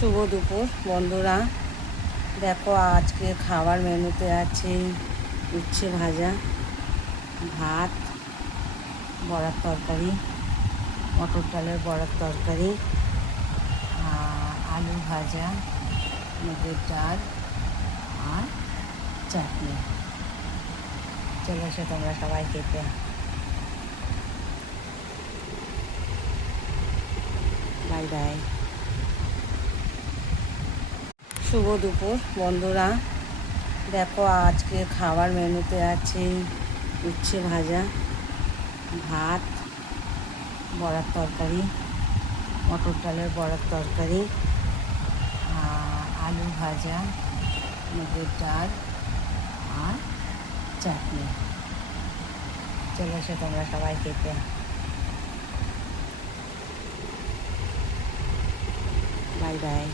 শুভ দুপুর বন্ধুরা। দেখো আজকে খাবার মেনুতে আছে উচ্ছে ভাজা, ভাত, বড়ার তরকারি, মটর ডালের বড়ার তরকারি, আলু ভাজা, মুগের ডাল আর চাটনি। চলে এসো তোমরা সবাই খেতে। Bye bye. শুভ দুপুর বন্ধুরা। দেখো আজকে খাবার মেনুতে আছে উচ্ছে ভাজা, ভাত, বড়ার তরকারি, মটর ডালের বড়ার তরকারি, আলু ভাজা, মুগের ডাল আর চাটনি। চলে এসো তোমরা সবাই খেতে। Bye bye.